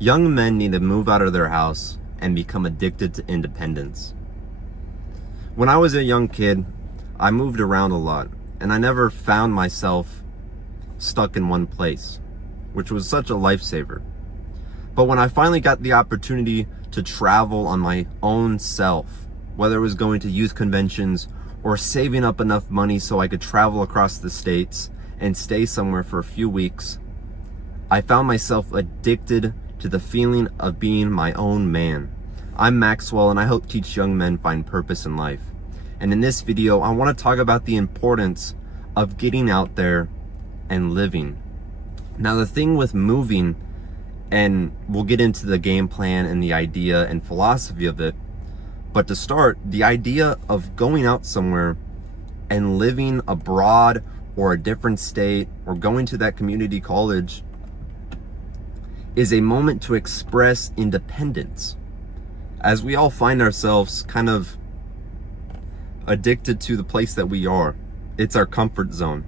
Young men need to move out of their house and become addicted to independence. When I was a young kid, I moved around a lot, and I never found myself stuck in one place, which was such a lifesaver. But when I finally got the opportunity to travel on my own self, whether it was going to youth conventions or saving up enough money so I could travel across the states and stay somewhere for a few weeks, I found myself addicted to the feeling of being my own man. I'm Maxwell, and I help teach young men find purpose in life. And in this video, I want to talk about the importance of getting out there and living. Now, the thing with moving, and we'll get into the game plan and the idea and philosophy of it, but to start, the idea of going out somewhere and living abroad or a different state or going to that community college is a moment to express independence. As we all find ourselves kind of addicted to the place that we are, it's our comfort zone.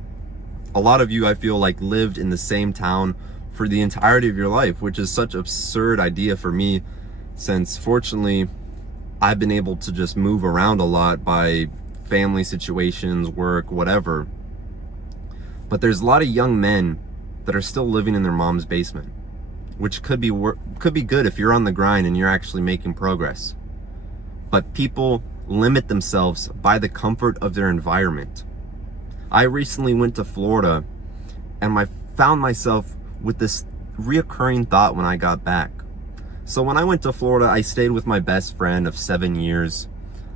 A lot of you, I feel like, lived in the same town for the entirety of your life, which is such an absurd idea for me, since fortunately I've been able to just move around a lot by family situations, work, whatever. But there's a lot of young men that are still living in their mom's basement, which could be good if you're on the grind and you're actually making progress. But people limit themselves by the comfort of their environment. I recently went to Florida, and I found myself with this reoccurring thought when I got back. So when I went to Florida, I stayed with my best friend of 7 years.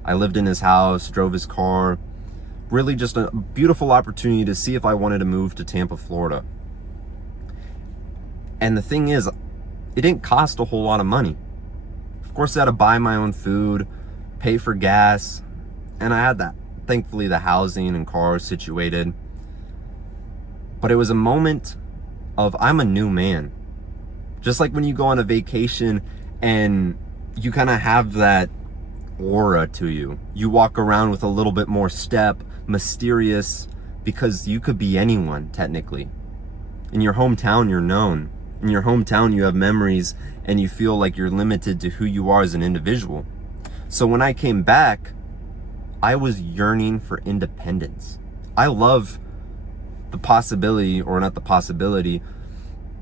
I lived in his house, drove his car. Really just a beautiful opportunity to see if I wanted to move to Tampa, Florida. And the thing is, it didn't cost a whole lot of money. Of course, I had to buy my own food, pay for gas, and I had that, thankfully, the housing and cars situated. But it was a moment of, I'm a new man. Just like when you go on a vacation and you kind of have that aura to you. You walk around with a little bit more step, mysterious, because you could be anyone, technically. In your hometown, you're known. In your hometown, you have memories, and you feel like you're limited to who you are as an individual. So when I came back, I was yearning for independence. I love the possibility, or not the possibility,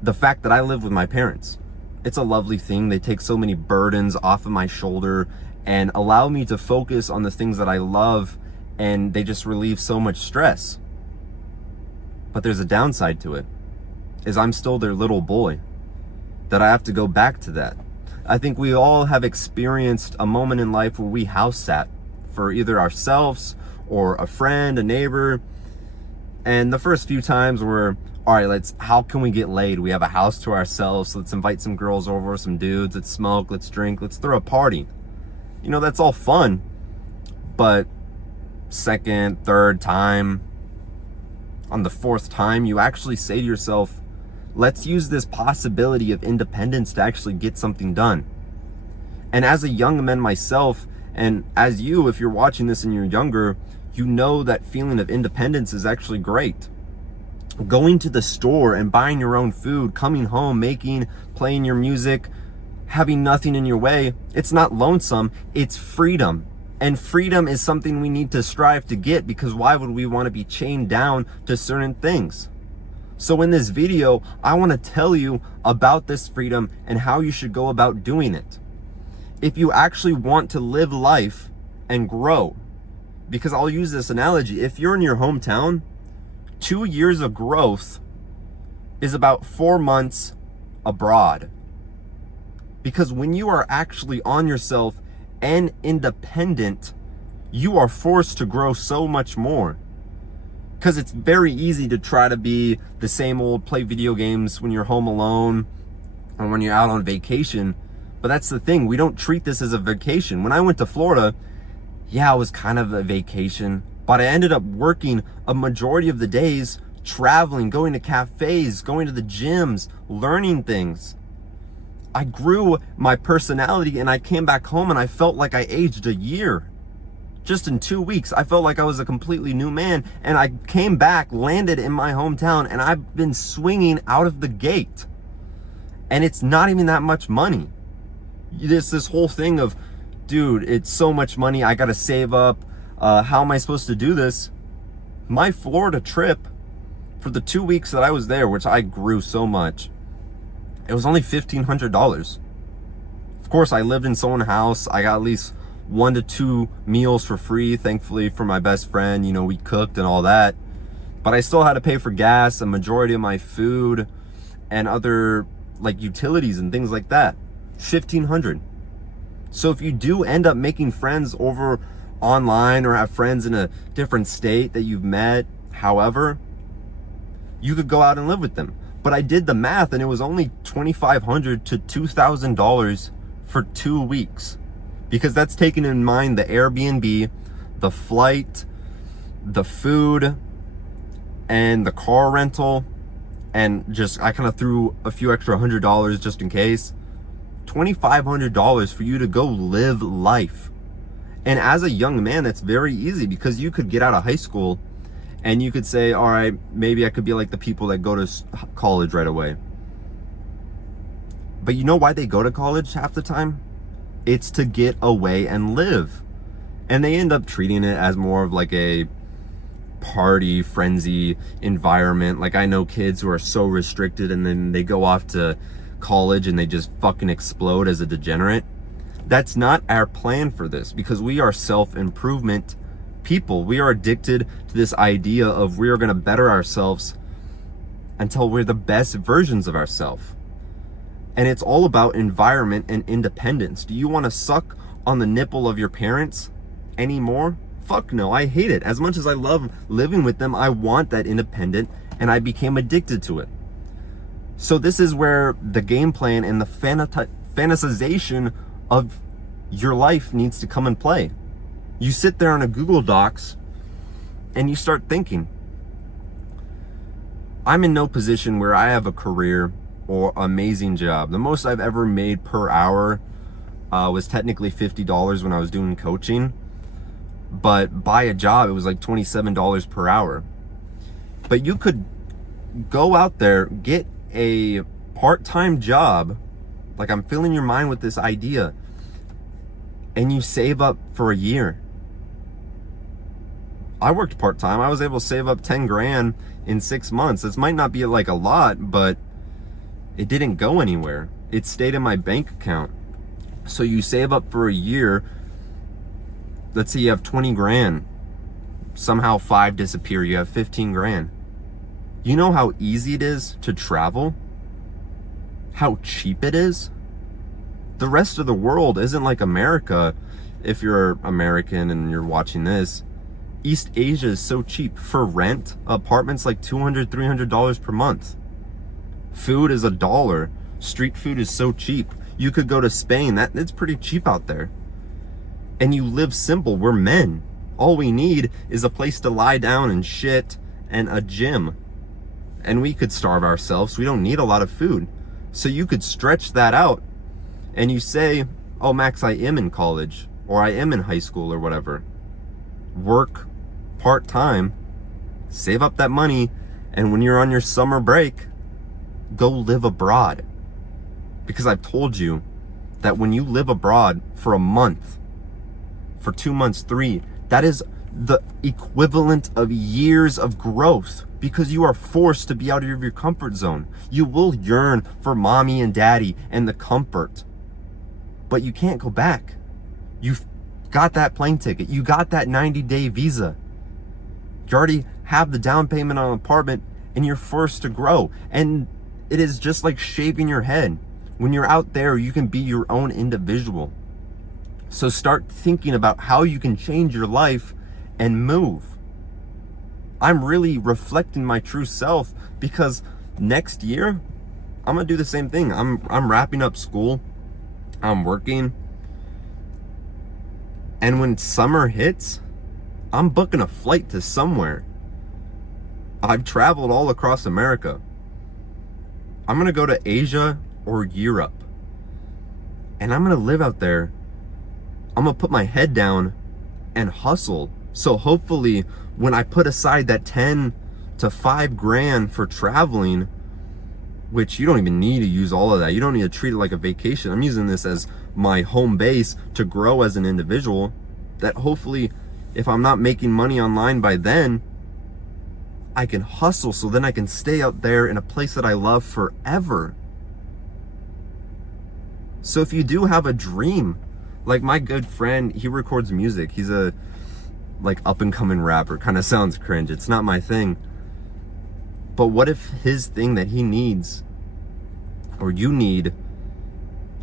the fact that I live with my parents. It's a lovely thing. They take so many burdens off of my shoulder and allow me to focus on the things that I love, and they just relieve so much stress. But there's a downside to it, is I'm still their little boy, that I have to go back to that. I think we all have experienced a moment in life where we house sat for either ourselves or a friend, a neighbor. And the first few times were, all right, how can we get laid? We have a house to ourselves, so let's invite some girls over, some dudes, let's smoke, let's drink, let's throw a party. You know, that's all fun. But second, third time, on the fourth time, you actually say to yourself, let's use this possibility of independence to actually get something done. And as a young man myself, and as you, if you're watching this and you're younger, you know that feeling of independence is actually great. Going to the store and buying your own food, coming home, playing your music, having nothing in your way, it's not lonesome, it's freedom. And freedom is something we need to strive to get, because why would we want to be chained down to certain things? So in this video, I want to tell you about this freedom and how you should go about doing it. If you actually want to live life and grow, because I'll use this analogy, if you're in your hometown, 2 years of growth is about 4 months abroad. Because when you are actually on yourself and independent, you are forced to grow so much more. Because it's very easy to try to be the same old, play video games when you're home alone or when you're out on vacation. But that's the thing, we don't treat this as a vacation. When I went to Florida, yeah, it was kind of a vacation, but I ended up working a majority of the days, traveling, going to cafes, going to the gyms, learning things. I grew my personality, and I came back home and I felt like I aged a year. Just in 2 weeks, I felt like I was a completely new man, and I came back, landed in my hometown, and I've been swinging out of the gate. And it's not even that much money. There's this whole thing of, dude, it's so much money, I gotta save up. How am I supposed to do this? My Florida trip, for the 2 weeks that I was there, which I grew so much, it was only $1,500. Of course, I lived in someone's house. I got at least 1 to 2 meals for free, thankfully, from my best friend. You know, we cooked and all that. But I still had to pay for gas, a majority of my food, and other like utilities and things like that. $1,500. So if you do end up making friends over online or have friends in a different state that you've met, however, you could go out and live with them. But I did the math and it was only $2,500 to $2,000 for 2 weeks, because that's taking in mind the Airbnb, the flight, the food, and the car rental, and just I kind of threw a few extra $100 just in case. $2,500 for you to go live life. And as a young man, that's very easy, because you could get out of high school and you could say, all right, maybe I could be like the people that go to college right away. But you know why they go to college half the time? It's to get away and live. And they end up treating it as more of like a party frenzy environment. Like, I know kids who are so restricted and then they go off to college and they just fucking explode as a degenerate. That's not our plan for this, because we are self-improvement people. We are addicted to this idea of we are going to better ourselves until we're the best versions of ourselves. And it's all about environment and independence. Do you want to suck on the nipple of your parents anymore? Fuck no, I hate it. As much as I love living with them, I want that independent, and I became addicted to it. So this is where the game plan and the fantasization of your life needs to come and play. You sit there on a Google Docs and you start thinking, I'm in no position where I have a career or amazing job. The most I've ever made per hour was technically $50 when I was doing coaching, but by a job it was like $27 per hour. But you could go out there, get a part-time job, like I'm filling your mind with this idea, and you save up for a year. I worked part-time. I was able to save up 10 grand in 6 months. This might not be like a lot, but it didn't go anywhere. It stayed in my bank account. So you save up for a year. Let's say you have 20 grand. Somehow 5 disappear. You have 15 grand. You know how easy it is to travel? How cheap it is? The rest of the world isn't like America. If you're American and you're watching this, East Asia is so cheap. For rent, apartments like $200, $300 per month. Food is $1. Street food is so cheap. You could go to Spain. It's pretty cheap out there. And you live simple. We're men. All we need is a place to lie down and shit and a gym. And we could starve ourselves. We don't need a lot of food. So you could stretch that out. And you say, oh, Max, I am in college, or I am in high school or whatever. Work part-time, save up that money, and when you're on your summer break, go live abroad. Because I've told you that when you live abroad for a month, for 2 months, 3, that is the equivalent of years of growth, because you are forced to be out of your comfort zone. You will yearn for mommy and daddy and the comfort, but you can't go back. You've got that plane ticket. You got that 90-day visa. You already have the down payment on an apartment, and you're forced to grow. And it is just like shaving your head. When you're out there, you can be your own individual. So start thinking about how you can change your life and move. I'm really reflecting my true self, because next year I'm gonna do the same thing. I'm wrapping up school. I'm working. And when summer hits, I'm booking a flight to somewhere. I've traveled all across America. I'm gonna go to Asia or Europe. And I'm gonna live out there. I'm gonna put my head down and hustle. So hopefully when I put aside that 10 to 5 grand for traveling, which you don't even need to use all of that. You don't need to treat it like a vacation. I'm using this as my home base to grow as an individual, that hopefully if I'm not making money online by then, I can hustle so then I can stay out there in a place that I love forever. So if you do have a dream, like my good friend, he records music. He's a like up and coming rapper. Kind of sounds cringe. It's not my thing. But what if his thing that he needs, or you need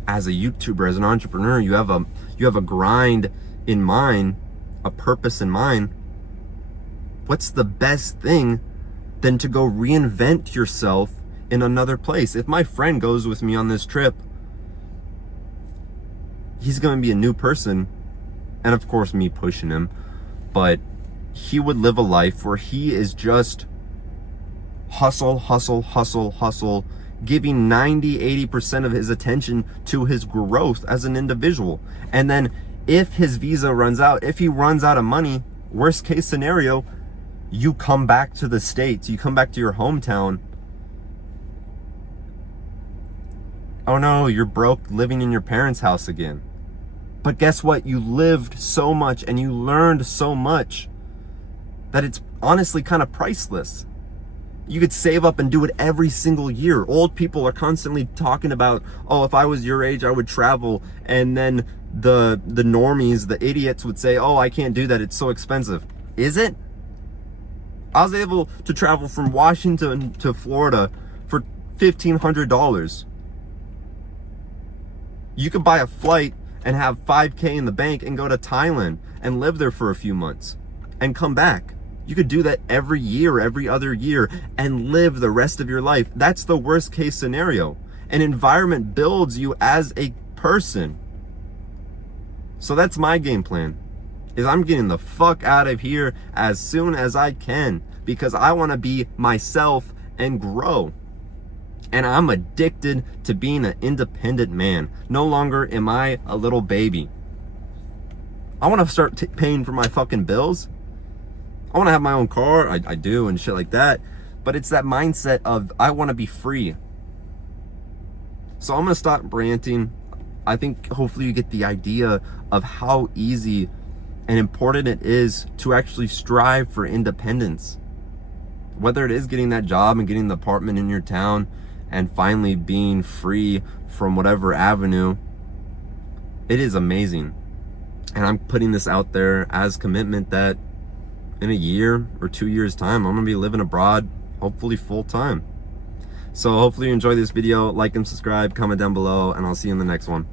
as a YouTuber, as an entrepreneur, you have a grind in mind, a purpose in mind. What's the best thing than to go reinvent yourself in another place? If my friend goes with me on this trip, he's going to be a new person, and of course me pushing him, but he would live a life where he is just hustle, giving 90-80% of his attention to his growth as an individual. And then if his visa runs out, if he runs out of money, worst case scenario, you come back to the States, you come back to your hometown. Oh no, you're broke living in your parents' house again. But guess what? You lived so much and you learned so much that it's honestly kind of priceless. You could save up and do it every single year. Old people are constantly talking about, oh, if I was your age, I would travel. And then the normies, the idiots would say, oh, I can't do that. It's so expensive. Is it? I was able to travel from Washington to Florida for $1,500. You could buy a flight and have $5K in the bank and go to Thailand and live there for a few months and come back. You could do that every year, every other year, and live the rest of your life. That's the worst case scenario. An environment builds you as a person. So that's my game plan, is I'm getting the fuck out of here as soon as I can, because I want to be myself and grow. And I'm addicted to being an independent man. No longer am I a little baby. I want to start paying for my fucking bills. I want to have my own car. I do, and shit like that. But it's that mindset of I want to be free. So I'm going to stop ranting. I think hopefully you get the idea of how easy and important it is to actually strive for independence. Whether it is getting that job and getting the apartment in your town and finally being free from whatever avenue, it is amazing. And I'm putting this out there as commitment that in a year or 2 years time, I'm gonna be living abroad, hopefully full time. So hopefully you enjoy this video. Like and subscribe, comment down below, and I'll see you in the next one.